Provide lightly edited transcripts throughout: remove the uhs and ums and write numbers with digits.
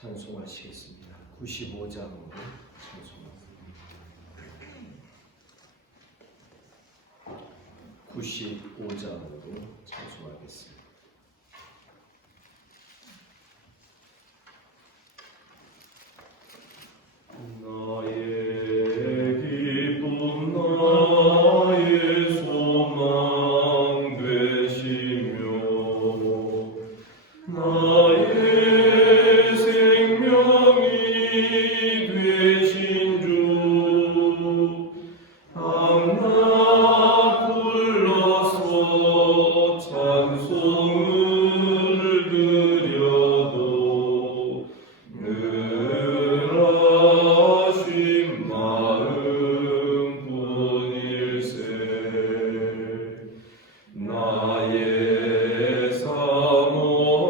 찬송하시겠습니다. 95장으로 찬송하겠습니다. 95장으로 찬송하겠습니다. 나의 기쁨 나의 소망 되시며 나의 생명이 되신 주 밤낮 불러서 찬송을 드려도 늘 하신 마음뿐일세. 나의 사모하는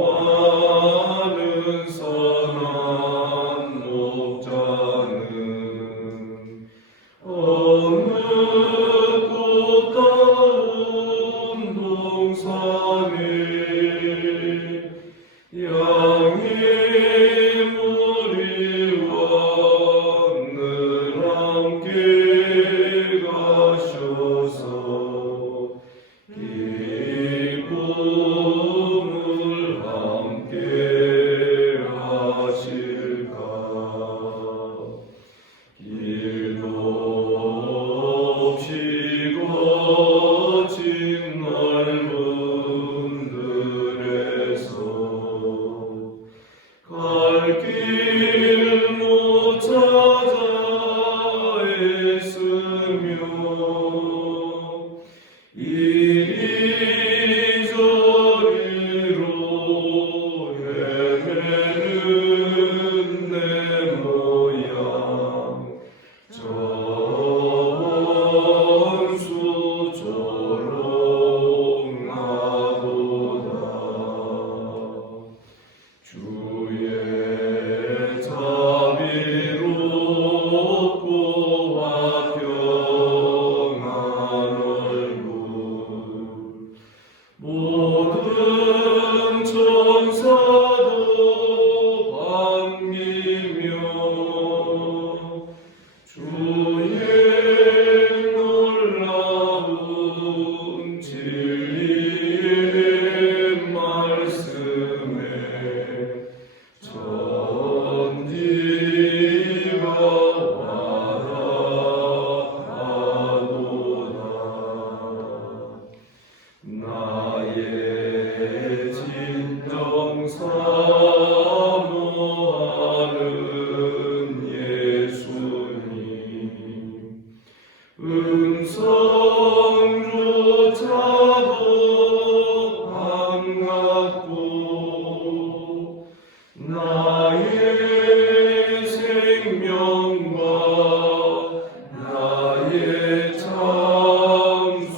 선한 목자는 어느 꽃다운 동산에 양의 무리와 늘 함께 가셔서 기쁨을 함께 하실까. 길도 없이 거친 넓은 들에서 갈 길 못 찾아 애쓰며 이리저리로 헤매는 내 모양 전수조롱 하도다. 주의 자비롭고 화평한 얼굴 모든 천사도 반기며 주의 놀라운 진리의 말씀에 전지가 와닿아도다. 나의 진정 사모하는 예수님 음성조차도 반갑고 나의 생명과 나의 참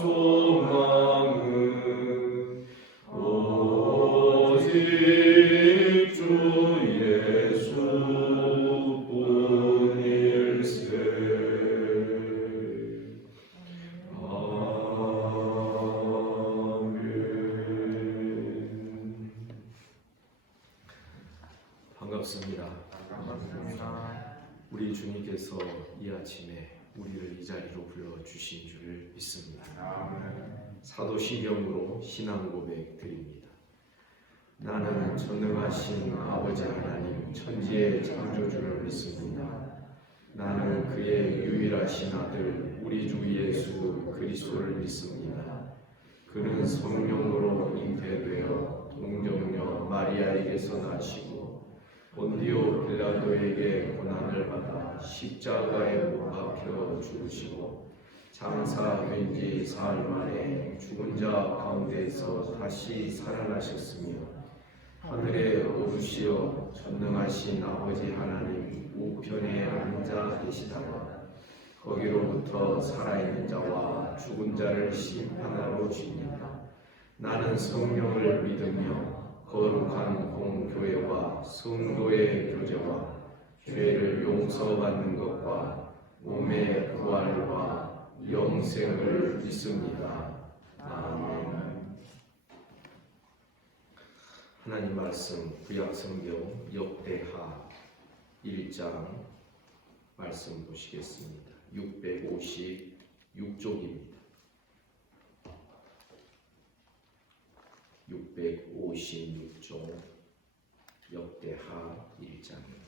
소망은 오직 주 예수뿐일세. 아멘. 반갑습니다. 우리 주님께서 이 아침에 우리를 이 자리로 불러주신 줄 믿습니다. 사도신경으로 신앙 고백 드립니다. 나는 전능하신 아버지 하나님 천지의 창조주를 믿습니다. 나는 그의 유일하신 아들 우리 주 예수 그리스도를 믿습니다. 그는 성령으로 잉태되어 동정녀 마리아에게서 나시고 본디오 빌라도에게 고난을 받아 십자가에 못 박혀 죽으시고 장사된 지 사흘 만에 죽은 자 가운데서 다시 살아나셨으며 하늘에 오르시어 전능하신 아버지 하나님 우편에 앉아 계시다가 거기로부터 살아있는 자와 죽은 자를 심판하러 오십니다. 나는 성령을 믿으며 거룩한 공교회와 성도의 교제와 죄를 용서받는 것과 몸의 부활과 영생을 믿습니다. 아멘. 하나님 말씀 구약 성경 역대하 1장 말씀 보시겠습니다. 656쪽입니다. 656쪽 역대하 1장입니다.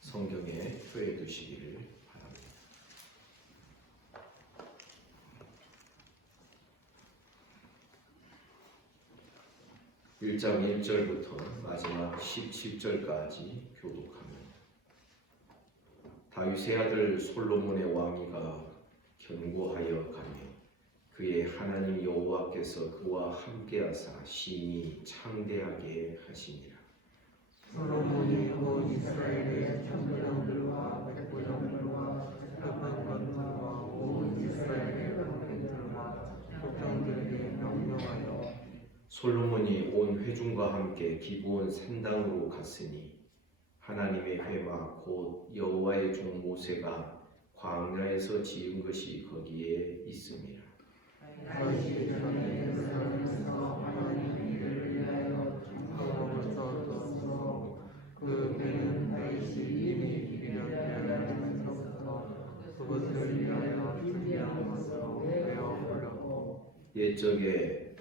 성경에 표해 두시기를 바랍니다. 1장 1절부터 마지막 17절까지 교독합니다. 다윗의 아들 솔로몬의 왕위가 견고하여 가며 그의 하나님 여호와께서 그와 함께하사 심히 창대하게 하시니라. 솔로몬이 온 이스라엘의 천부장들과 백부장들과 백관관들과 온 이스라엘의 관들과 족장들에게 명령하여 솔로몬이 온 회중과 함께 기브온 산당으로 갔으니 하나님의 회막 곧 여호와의 종 모세가 광야에서 지은 것이 거기에 있습니다. 다윗이 전에 예루살렘에서 하나님의 일을 위하여 성읍을 쌓았으므로 그 때는 다윗이 이미 기럇에서부터 그것을 위하여 준비한 것으로 되어 불렸고 옛적에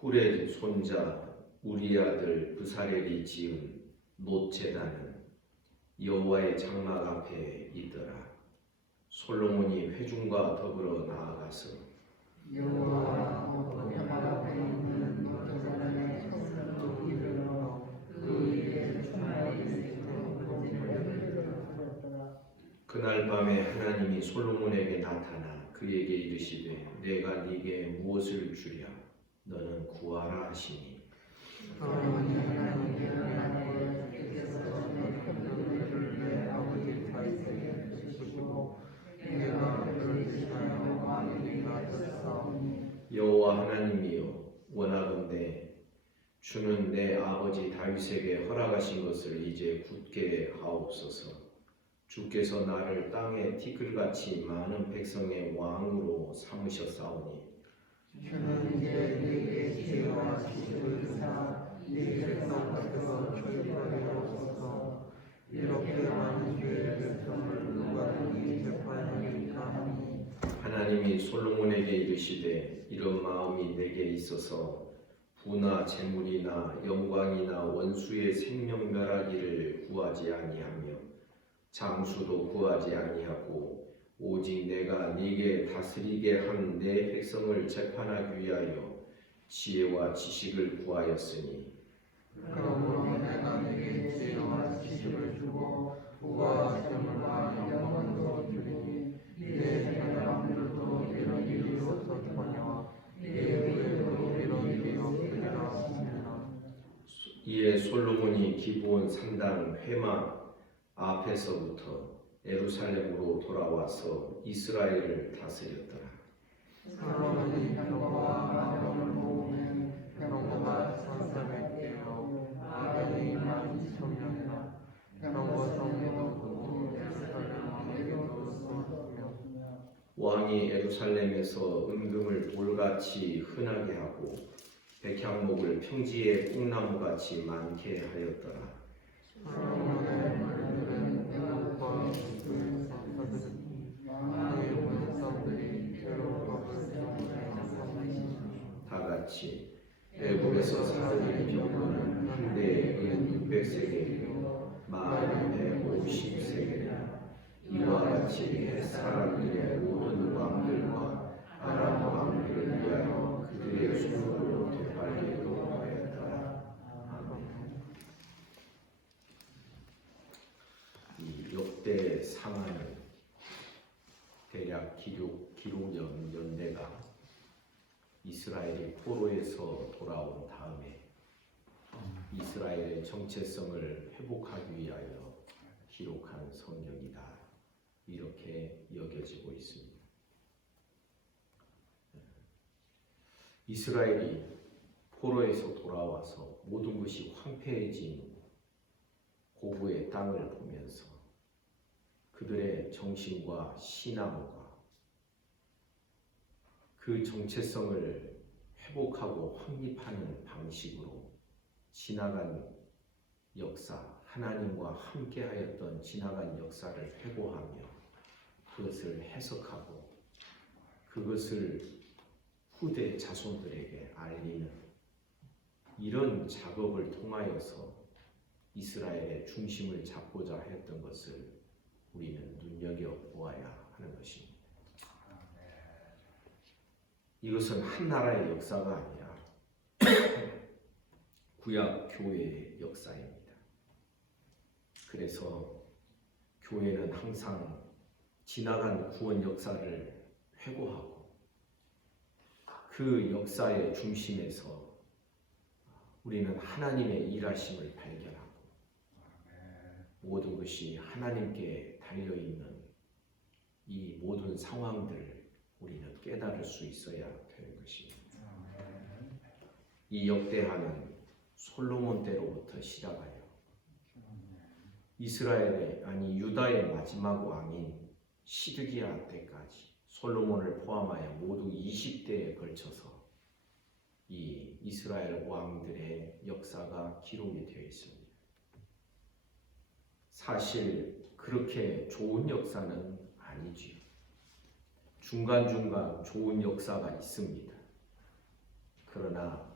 후레 손자 우리 아들 브사렐이 지은 놋제단은 여호와의 장막 앞에 있더라. 솔로몬이 회중과 더불어 나아가서 여호와 거룩한 앞에 있는 예루살렘의 성전으로 이르러 그 위에 충만히 있는 고지를 들었더라. 그날 밤에 하나님이 솔로몬에게 나타나 그에게 이르시되 내가 네게 무엇을 주랴 너는 구하라 하시니 솔로몬이 하나님께 하나님의 주께서 전에 큰 내 아버지 다윗에게 주시고 내가 그를 대신하여 왕이 되게 하셨사오니 여호와 하나님이여 원하건대 주는 내 아버지 다윗에게 허락하신 것을 이제 굳게 하옵소서. 주께서 나를 땅에 티끌같이 많은 백성의 왕으로 삼으셨사오니 주는 이제 네게 지혜와 지식을 주사 네 백성 앞에서 출입하게 하옵소서. 이렇게 많은 죄의 백성을 누가 능히 재판하리까 하니 하나님이 솔로몬에게 이르시되 이런 마음이 내게 있어서 부나 재물이나 영광이나 원수의 생명 멸하기를 구하지 아니하며 장수도 구하지 아니하고 오직 내가 네게 다스리게 한 내 백성을 재판하기 위하여 지혜와 지식을 구하였으니 그러므로 내가 네게 지혜와 지식을 주고 부와 재물과 영광도 주리니 네 자녀들도 이런 일이 없었거니와 네 후에도 이런 일이 없으리라 하시니라. 이에 솔로몬이 기브온 산당 회막 앞에서부터 예루살렘으로 돌아와서 이스라엘을 다스렸더라. 솔로몬이 병거와 마병을 모으면 병거가 1,400개요 마병이 12,000명이라. 병거 성에도 그 예루살렘 왕에게도 쏘았으며 왕이 예루살렘에서 은금을 돌같이 흔하게 하고 백향목을 평지에 뽕나무같이 많게 하였더라. 솔로몬의 말들은 애굽과 미스에서 받으니 왕의 백성들이 괴로워할 정도에 삼으시니 다같이 애굽에서 사들인 병거는 한 대에 은 600세겔이요 말은 150세겔이라. 이와 같이 햇사람들의 모든 왕들과 아람 왕들을 위하여 그들의 손으로 되팔리도록 하였더라. 이 역대 상하는 대략 기록 연대가 이스라엘이 포로에서 돌아온 다음에 이스라엘의 정체성을 회복하기 위하여 기록한 성경이다. 이렇게 여겨지고 있습니다. 이스라엘이 포로에서 돌아와서 모든 것이 황폐해진 고구의 땅을 보면서 그들의 정신과 신앙과 그 정체성을 회복하고 확립하는 방식으로 지나간 역사, 하나님과 함께하였던 지나간 역사를 회고하며 그것을 해석하고 그것을 후대 자손들에게 알리는 이런 작업을 통하여서 이스라엘의 중심을 잡고자 했던 것을 우리는 눈여겨보아야 하는 것입니다. 이것은 한 나라의 역사가 아니라 구약 교회의 역사입니다. 그래서 교회는 항상 지나간 구원 역사를 회고하고 그 역사의 중심에서 우리는 하나님의 일하심을 발견하고 모든 것이 하나님께 달려있는 이 모든 상황들을 우리는 깨달을 수 있어야 되는 것입니다. 이 역대하는 솔로몬 때로부터 시작하여 유다의 마지막 왕인 시드기야 때까지 솔로몬을 포함하여 모두 20대에 걸쳐서 이 이스라엘 왕들의 역사가 기록이 되어 있습니다. 사실 그렇게 좋은 역사는 아니지요. 중간중간 좋은 역사가 있습니다. 그러나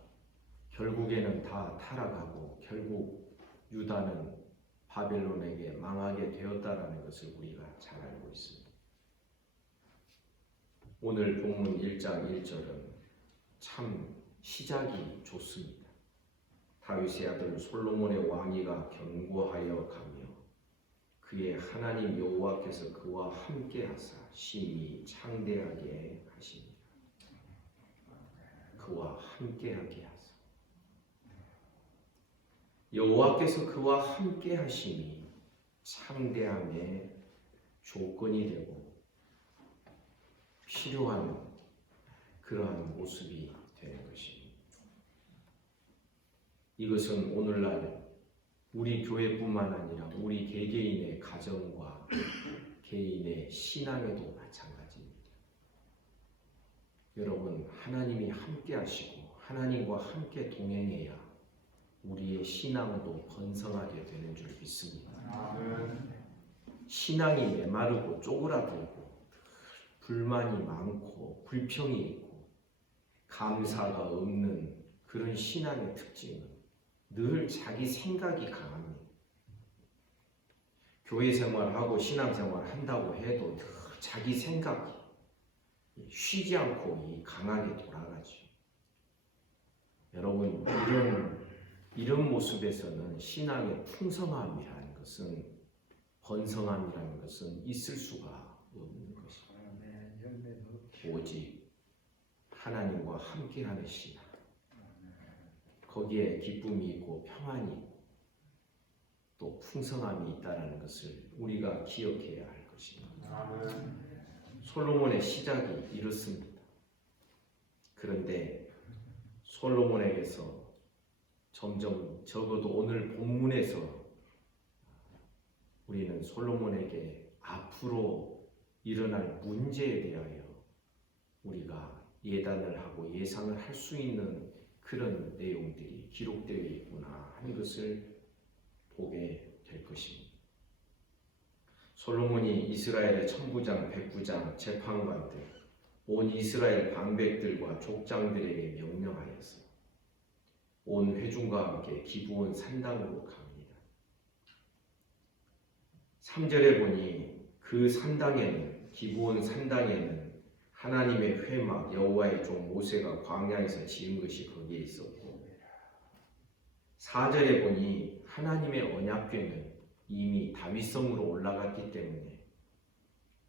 결국에는 다 타락하고 결국 유다는 바벨론에게 망하게 되었다라는 것을 우리가 잘 알고 있습니다. 오늘 본문 1장 1절은 참 시작이 좋습니다. 다윗의 아들 솔로몬의 왕위가 견고하여 가며 그의 하나님 여호와께서 그와 함께 하사 심히 창대하게 하십니다. 그와 함께 하게 하사 여호와께서 그와 함께 하심이 창대함의 조건이 되고 필요한 그러한 모습이 되는 것입니다. 이것은 오늘날 우리 교회뿐만 아니라 우리 개개인의 가정과 개인의 신앙에도 마찬가지입니다. 여러분, 하나님이 함께 하시고 하나님과 함께 동행해야 우리의 신앙도 번성하게 되는 줄 믿습니다. 신앙이 메마르고 쪼그라들고 불만이 많고 불평이 있고 감사가 없는 그런 신앙의 특징은 늘 자기 생각이 강합니다. 교회 생활하고 신앙 생활 한다고 해도 늘 자기 생각이 쉬지 않고 강하게 돌아가죠. 여러분, 이런 모습에서는 신앙의 풍성함이라는 것은 번성함이라는 것은 있을 수가 없는 것입니다. 오직 하나님과 함께하는 신앙, 거기에 기쁨이 있고 평안이 있고 또 풍성함이 있다는 것을 우리가 기억해야 할 것입니다. 솔로몬의 시작이 이렇습니다. 그런데 솔로몬에게서 점점 적어도 오늘 본문에서 우리는 솔로몬에게 앞으로 일어날 문제에 대하여 우리가 예단을 하고 예상을 할 수 있는 그런 내용들이 기록되어 있구나 하는 것을 보게 될 것입니다. 솔로몬이 이스라엘의 천부장, 백부장, 재판관들, 온 이스라엘 방백들과 족장들에게 명령하여서 온 회중과 함께 기브온 산당으로 갑니다. 3절에 보니 그 산당에는 기브온 산당에는 하나님의 회막 여호와의 종 모세가 광야에서 지은 것이 거기에 있었고 4절에 보니 하나님의 언약궤는 이미 다윗성으로 올라갔기 때문에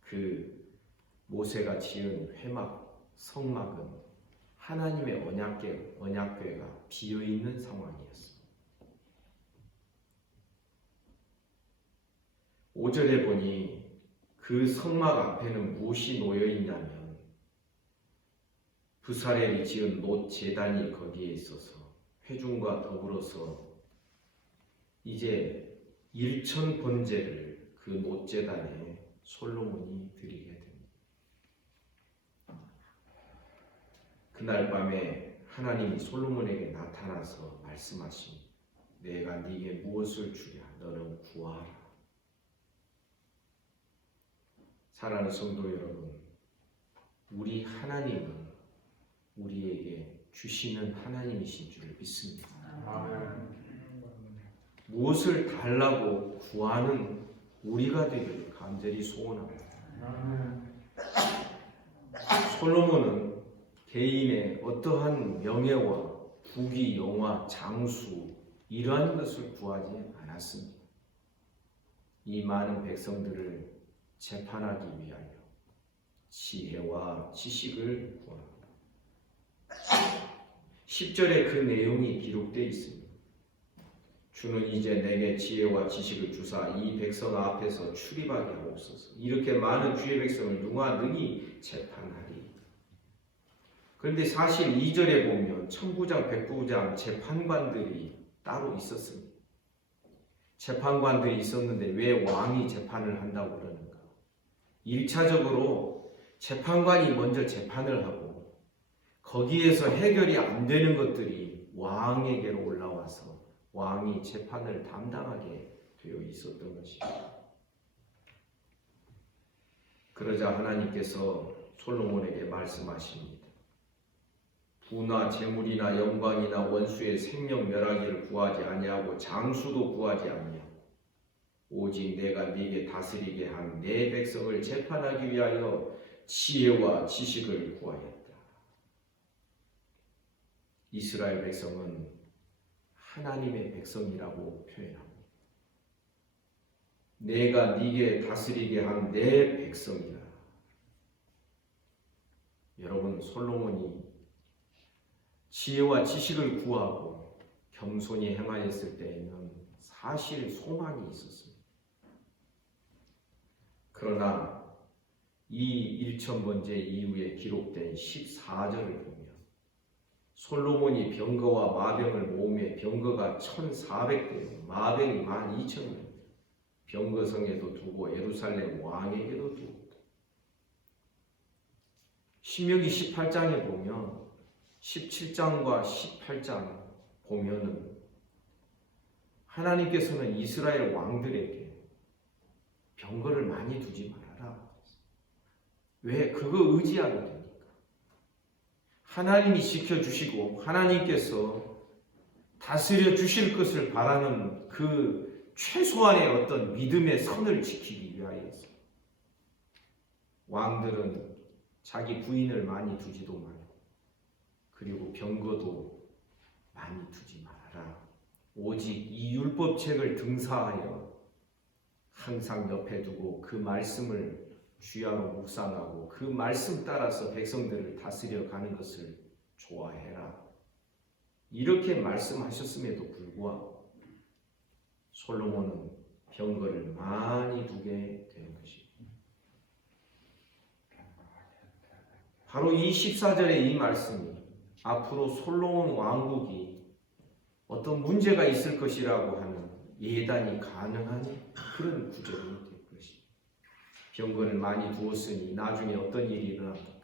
그 모세가 지은 회막 성막은 하나님의 언약궤가 비어있는 상황이었습니다. 5절에 보니 그 성막 앞에는 무엇이 놓여 있냐면 부사렐이 지은 놋 제단이 거기에 있어서 회중과 더불어서 이제 일천 번제를 그 놋 제단에 솔로몬이 드리게 됩니다. 그날 밤에 하나님이 솔로몬에게 나타나서 말씀하십니다. 내가 네게 무엇을 주랴? 너는 구하라. 사랑하는 성도 여러분, 우리 하나님은 우리에게 주시는 하나님이신 줄을 믿습니다. 무엇을 달라고 구하는 우리가 되기를 간절히 소원합니다. 솔로몬은 개인의 어떠한 명예와 부귀, 영화, 장수 이러한 것을 구하지 않았습니다. 이 많은 백성들을 재판하기 위하여 지혜와 지식을 구합니다. 10절에 그 내용이 기록되어 있습니다. 주는 이제 내게 지혜와 지식을 주사 이 백성 앞에서 출입하게 하옵소서. 이렇게 많은 주의 백성을 누가 능히 재판하리. 그런데 사실 2절에 보면 천부장, 백부장, 재판관들이 따로 있었습니다. 재판관들이 있었는데 왜 왕이 재판을 한다고 그러는가? 1차적으로 재판관이 먼저 재판을 하고 거기에서 해결이 안 되는 것들이 왕에게로 올라와서 왕이 재판을 담당하게 되어 있었던 것입니다. 그러자 하나님께서 솔로몬에게 말씀하십니다. 부나 재물이나 영광이나 원수의 생명 멸하기를 구하지 아니하고 장수도 구하지 아니하고 오직 내가 네게 다스리게 한 내 백성을 재판하기 위하여 지혜와 지식을 구하였다. 이스라엘 백성은 하나님의 백성이라고 표현합니다. 내가 네게 다스리게 한 내 백성이라. 여러분, 솔로몬이 지혜와 지식을 구하고 겸손히 행하였을 때에는 사실 소망이 있었습니다. 그러나 이 1000번째 이후에 기록된 14절을 보면 솔로몬이 병거와 마병을 모으며 병거가 1400대요. 마병이 12,000명. 병거성에도 두고 예루살렘 왕에게도 두고. 신명기 18장에 보면 17장과 18장 보면은 하나님께서는 이스라엘 왕들에게 병거를 많이 두지 말아라. 왜? 그거 의지하게 됩니까? 하나님이 지켜주시고 하나님께서 다스려 주실 것을 바라는 그 최소한의 어떤 믿음의 선을 지키기 위하여서 왕들은 자기 부인을 많이 두지도 말고 그리고 병거도 많이 두지 말아라. 오직 이 율법책을 등사하여 항상 옆에 두고 그 말씀을 주야로 묵상하고 그 말씀 따라서 백성들을 다스려 가는 것을 좋아해라. 이렇게 말씀하셨음에도 불구하고 솔로몬은 병거를 많이 두게 된 것입니다. 바로 이 14절의 이 말씀이 앞으로 솔로몬 왕국이 어떤 문제가 있을 것이라고 하는 예단이 가능한 그런 구절이 될 것입니다. 병거를 많이 두었으니 나중에 어떤 일이 일어납니까?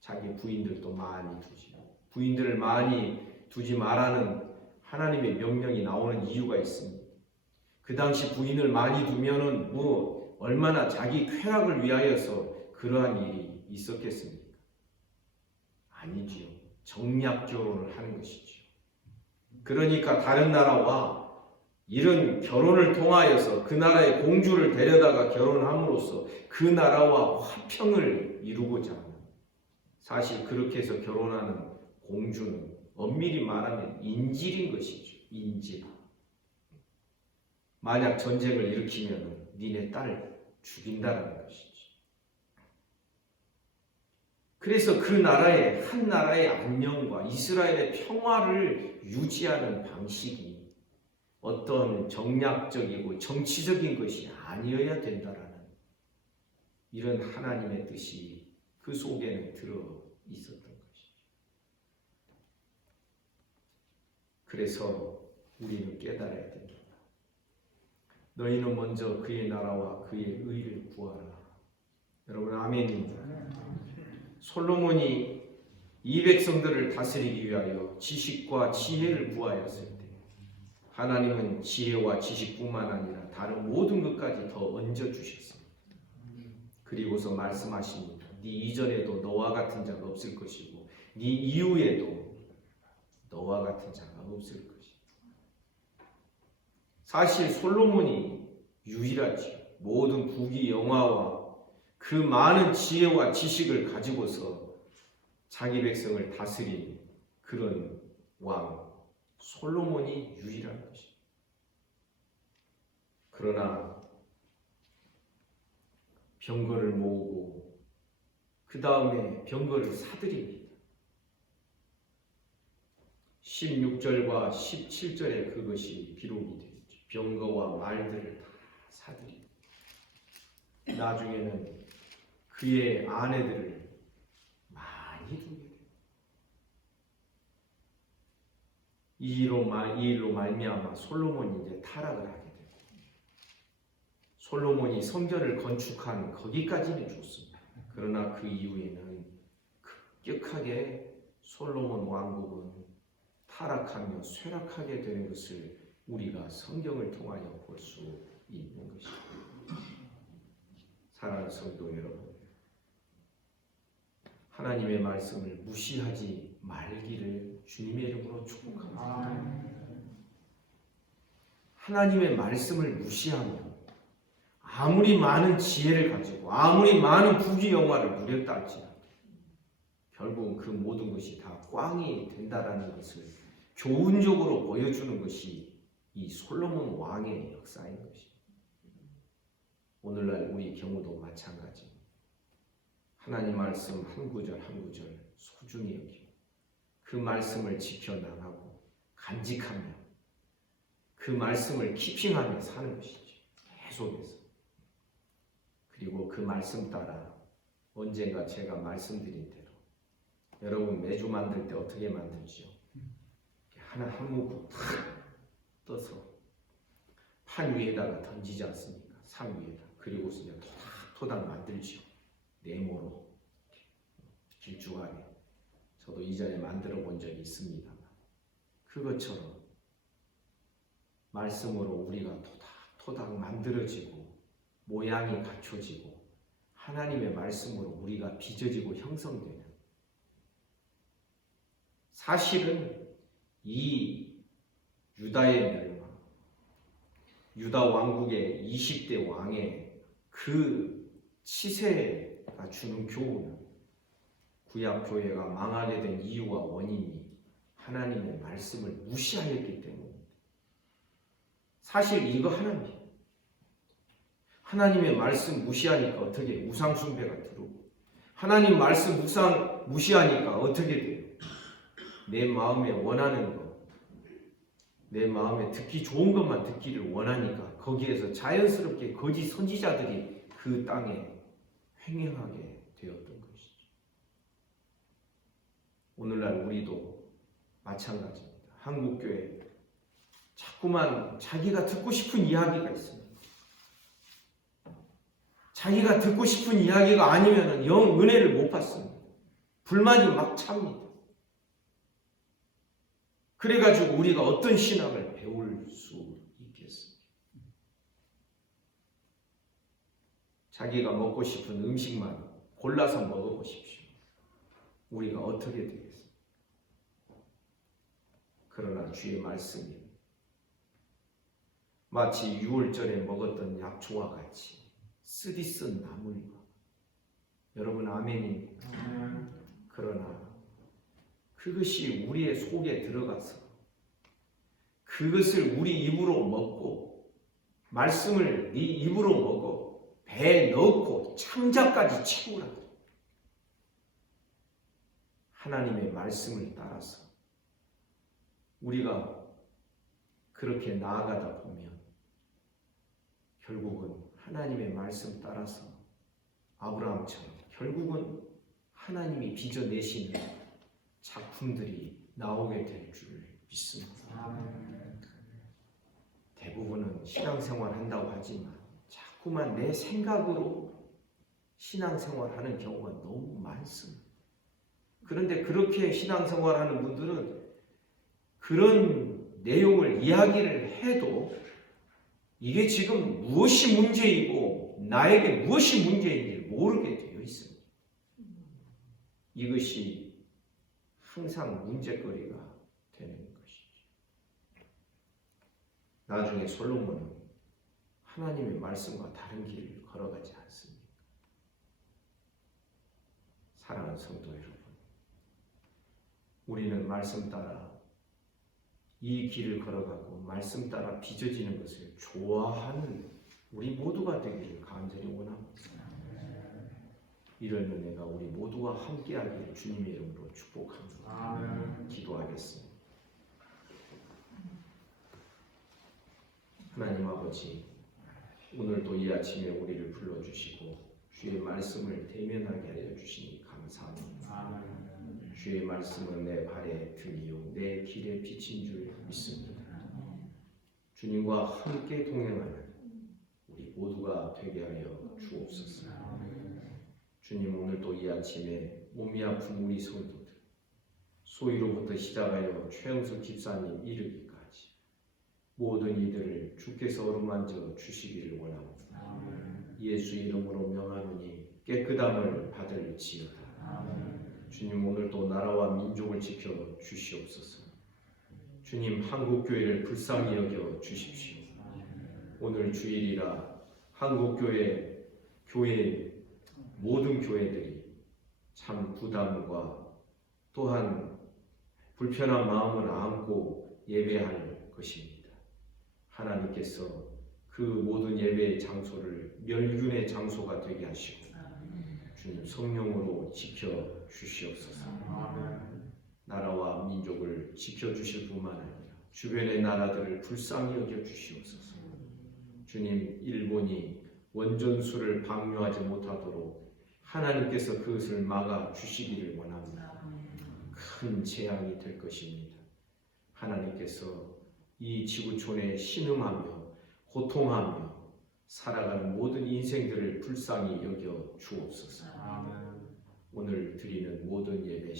자기 부인들도 많이 두지. 부인들을 많이 두지 말라는 하나님의 명령이 나오는 이유가 있습니다. 그 당시 부인을 많이 두면은 얼마나 자기 쾌락을 위하여서 그러한 일이 있었겠습니까? 아니지요. 정략 결혼을 하는 것이죠. 그러니까 다른 나라와 이런 결혼을 통하여서 그 나라의 공주를 데려다가 결혼함으로써 그 나라와 화평을 이루고자 하는, 사실 그렇게 해서 결혼하는 공주는 엄밀히 말하면 인질인 것이죠. 인질. 만약 전쟁을 일으키면 니네 딸을 죽인다는 것이죠. 그래서 그 나라의 한 나라의 안녕과 이스라엘의 평화를 유지하는 방식이 어떤 정략적이고 정치적인 것이 아니어야 된다라는 이런 하나님의 뜻이 그 속에는 들어 있었던 것이죠. 그래서 우리는 깨달아야 됩니다. 너희는 먼저 그의 나라와 그의 의를 구하라. 여러분 아멘입니다. 솔로몬이 이 백성들을 다스리기 위하여 지식과 지혜를 구하였을 때 하나님은 지혜와 지식뿐만 아니라 다른 모든 것까지 더 얹어주셨습니다. 그리고서 말씀하십니다. 네 이전에도 너와 같은 자가 없을 것이고 네 이후에도 너와 같은 자가 없을 것이다. 사실 솔로몬이 유일하지요. 모든 부귀 영화와 그 많은 지혜와 지식을 가지고서 자기 백성을 다스린 그런 왕 솔로몬이 유일한 것입니다. 그러나 병거를 모으고 그 다음에 병거를 사들입니다. 16절과 17절에 그것이 기록이 되어 있죠. 병거와 말들을 다 사들입니다. 나중에는 그의 아내들을 많이 두게 돼요. 이 일로 말미암아 솔로몬이 이제 타락을 하게 돼요. 솔로몬이 성전을 건축한 거기까지는 좋습니다. 그러나 그 이후에는 급격하게 솔로몬 왕국은 타락하며 쇠락하게 되는 것을 우리가 성경을 통하여 볼 수 있는 것입니다. 사랑하는 성도 여러분, 하나님의 말씀을 무시하지 말기를 주님의 이름으로 축복합니다. 하나님의 말씀을 무시하며 아무리 많은 지혜를 가지고 아무리 많은 부귀 영화를 누렸다 할지라도 결국은 그 모든 것이 다 꽝이 된다라는 것을 교훈적으로 보여주는 것이 이 솔로몬 왕의 역사인 것입니다. 오늘날 우리 경우도 마찬가지입니다. 하나님 말씀 한 구절 한 구절 소중히 여기고 그 말씀을 지켜나가고 간직하며 그 말씀을 키핑하며 사는 것이죠. 계속해서. 그리고 그 말씀 따라 언젠가 제가 말씀드린 대로 여러분 매주 만들 때 어떻게 만들죠? 하나 한 모금 탁 떠서 판 위에다가 던지지 않습니까? 산 위에다. 그리고서 이제 토닥토닥 만들죠. 네모로 길쭉하게. 저도 이전에 만들어 본 적이 있습니다만 그것처럼 말씀으로 우리가 토닥토닥 만들어지고 모양이 갖춰지고 하나님의 말씀으로 우리가 빚어지고 형성되는, 사실은 이 유다의 멸망, 유다 왕국의 20대 왕의 그 치세가 주는 교훈은 구약 교회가 망하게 된 이유와 원인이 하나님의 말씀을 무시하였기 때문입니다. 사실 이거 하나님의 말씀 무시하니까 어떻게 우상 숭배가 들어오고, 하나님 말씀 무시하니까 어떻게 돼요? 내 마음에 원하는 것, 내 마음에 듣기 좋은 것만 듣기를 원하니까 거기에서 자연스럽게 거짓 선지자들이 그 땅에 횡행하게 되었던 것이죠. 오늘날 우리도 마찬가지입니다. 한국교회 자꾸만 자기가 듣고 싶은 이야기가 있습니다. 자기가 듣고 싶은 이야기가 아니면 영 은혜를 못 받습니다. 불만이 막 찹니다. 그래가지고 우리가 어떤 신앙을 배울 수 있겠습니까? 자기가 먹고 싶은 음식만 골라서 먹어보십시오. 우리가 어떻게 되겠습니까? 그러나 주의 말씀이 마치 6월절에 먹었던 약초와 같이 쓰디쓴 나물과, 여러분 아멘입니까? 그러나 그것이 우리의 속에 들어가서 그것을 우리 입으로 먹고, 말씀을 네 입으로 먹어 배에 넣고 창자까지 채우라. 하나님의 말씀을 따라서 우리가 그렇게 나아가다 보면 결국은 하나님의 말씀 따라서 아브라함처럼 결국은 하나님이 빚어내시는 작품들이 나오게 될 줄 믿습니다. 대부분은 신앙생활 한다고 하지만 자꾸만 내 생각으로 신앙생활하는 경우가 너무 많습니다. 그런데 그렇게 신앙생활하는 분들은 그런 내용을 이야기를 해도 이게 지금 무엇이 문제이고 나에게 무엇이 문제인지 모르게 되어 있습니다. 이것이 항상 문제거리가 되는 것이죠. 나중에 솔로몬은 하나님의 말씀과 다른 길을 걸어가지 않습니다. 사랑하는 성도 여러분, 우리는 말씀 따라 이 길을 걸어가고 말씀 따라 빚어지는 것을 좋아하는 우리 모두가 되기를 간절히 원합니다. 이런 은혜가 우리 모두와 함께하기를 주님의 이름으로 축복합니다. 기도하겠습니다. 하나님 아버지, 오늘도 이 아침에 우리를 불러주시고 주의 말씀을 대면하게 하여 주시니 감사합니다. 주의 말씀은 내 발의 등이요 내 길의 빛인 줄 믿습니다. 주님과 함께 동행하는 우리 모두가 되게 하여 주옵소서. 주님, 오늘도 이 아침에 몸이 아픈 우리 성도들, 소위로부터 시작하여 최영숙 집사님 이르기까지 모든 이들을 주께서 어루만져 주시기를 원합니다. 예수 이름으로 명하노니 깨끗함을 받을지어다. 주님, 오늘도 나라와 민족을 지켜 주시옵소서. 주님, 한국교회를 불쌍히 여겨 주십시오. 오늘 주일이라 한국교회 모든 교회들이 참 부담과 또한 불편한 마음을 안고 예배할 것입니다. 하나님께서 그 모든 예배의 장소를 멸균의 장소가 되게 하시고 주님 성령으로 지켜 주시옵소서. 나라와 민족을 지켜 주실 뿐만 아니라 주변의 나라들을 불쌍히 여겨 주시옵소서. 주님, 일본이 원전수를 방류하지 못하도록 하나님께서 그것을 막아 주시기를 원합니다. 큰 재앙이 될 것입니다. 하나님께서 이 지구촌에 신음하며 고통하며 살아가는 모든 인생들을 불쌍히 여겨 주옵소서. 오늘 드리는 모든 예배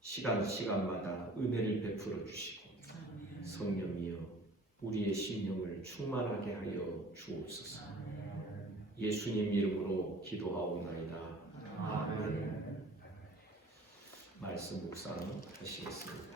시간들 시간마다 은혜를 베풀어 주시고 성령이여 우리의 심령을 충만하게 하여 주옵소서. 예수님 이름으로 기도하옵나이다. 아멘. 말씀 묵상 하시겠습니다.